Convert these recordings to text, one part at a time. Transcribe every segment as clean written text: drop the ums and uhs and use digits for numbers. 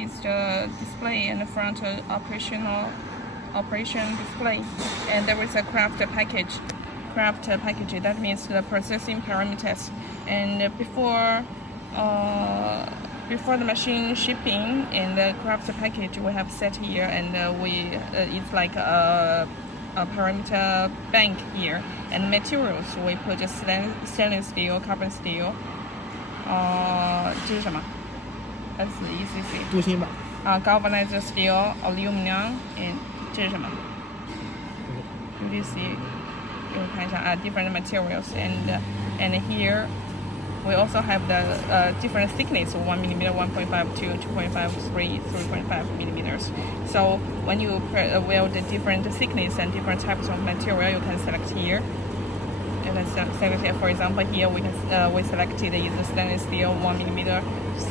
is the display and the front operation display, and there is a craft package. That means the processing parameters. And before the machine shipping in the craft package, we have set here, and it's like a parameter bank here. And materials we put just stainless steel, carbon steel. 这是什么 ？SECC 镀锌吧。galvanized steel, aluminum, and 这是什么 ？UDC 给我看一下different materials, and here we also have the different thickness, 1 millimeter, 1.5, 2, 2.5, 3, 3.5 millimeters. So when you weld the different thickness and different types of material, you can select here. You can select here. For example, here we selected is the stainless steel 1 millimeter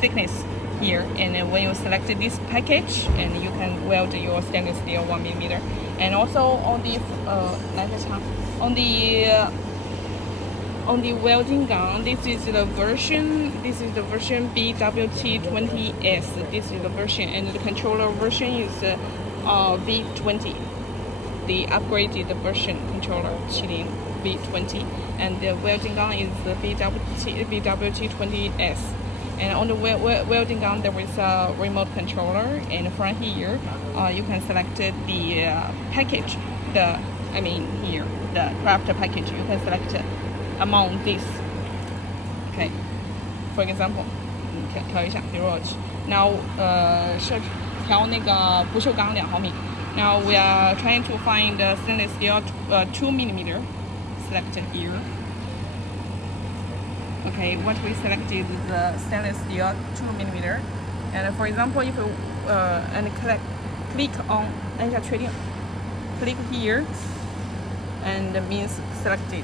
thickness here, and when you select this package, and you can weld your stainless steel 1 millimeter. And also on the welding gun, this is the version BWT20S. This is the version, and the controller version is V20. The upgraded version controller chilling V20, and the welding gun is the BWT20S. And on the welding gun, there is a remote controller, and from here, you can select the package. Here, the craft package. You can select among this. Okay. For example, 调一下，比如我now 是调那个不锈钢2毫米。Now we are trying to find the stainless steel 2 millimeter. Selected here. Okay, what we selected is the stainless steel 2 millimeter. And for example, if you click on 按一下确定 click here, and means selected.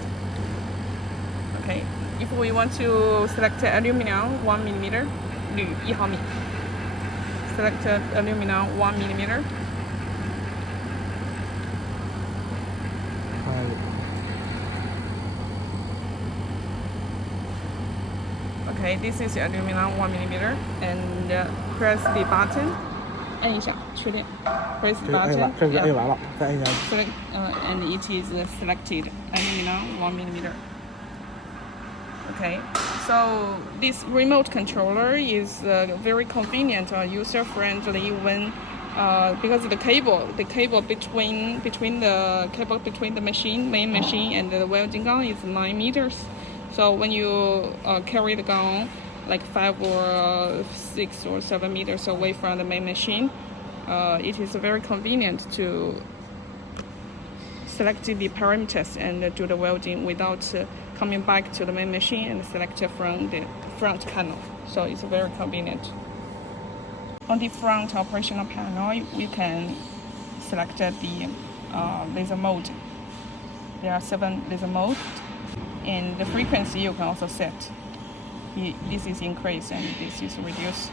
Okay, if we want to select aluminum 1 millimeter, 铝1毫米 select aluminum 1 millimeter. Okay, this is aluminum 1 millimeter, and press the button. 按一下确定 press the button. 这个按完了，再按一下。And it is selected aluminum 1 millimeter. Okay, so this remote controller is very convenient, user-friendly when because the cable between the main machine and the welding gun is 9 meters. So when you carry the gun like 5 or 6 or 7 meters away from the main machine, it is very convenient to select the parameters and do the welding without coming back to the main machine and select from the front panel. So it's very convenient. On the front operational panel, you can select the laser mode. There are 7 laser modes, and the frequency you can also set. This is increase and this is reduce,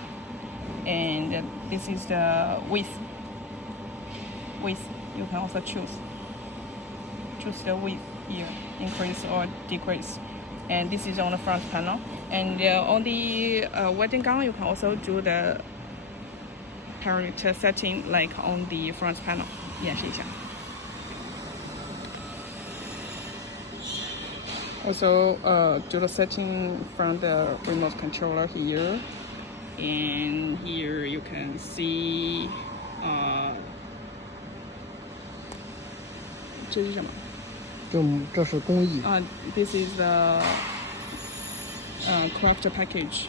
and this is the width. You can also choose the width here, increase or decrease. And this is on the front panel. And on the welding gun, you can also do the parameter setting like on the front panel. 演示一下。Also do the setting from the remote controller here, and here you can see 这是什么？这是工艺。This is the craft package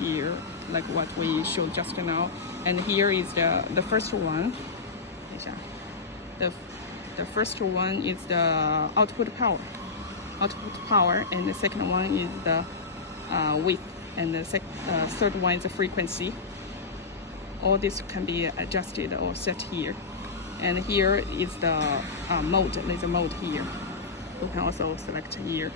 here, like what we showed just now. And here is the first one. The first one is the output power, and the second one is the width, and the third one is the frequency. All this can be adjusted or set here. And here is the mode, laser mode here. You can also select here.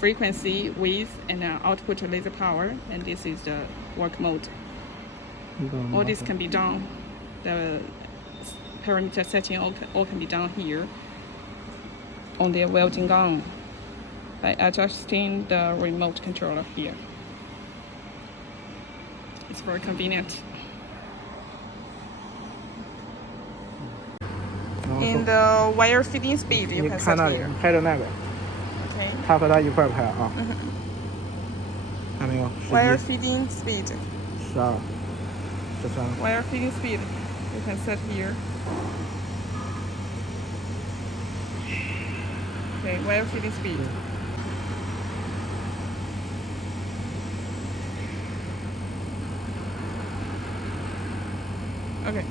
Frequency, width, and output laser power, and this is the work mode. All this can be done. The parameter setting all can be done here. on the welding gun by adjusting the remote controller here. It's very convenient. 然后 In the wire feeding speed, 你 you can 看 set 那里 here.，拍着那个， Okay. 它和它一块儿拍啊。看没有Wire ？11、 feeding speed. 12、13。 Wire feeding speed, you can set here. Okay, wire feeding speed. Okay.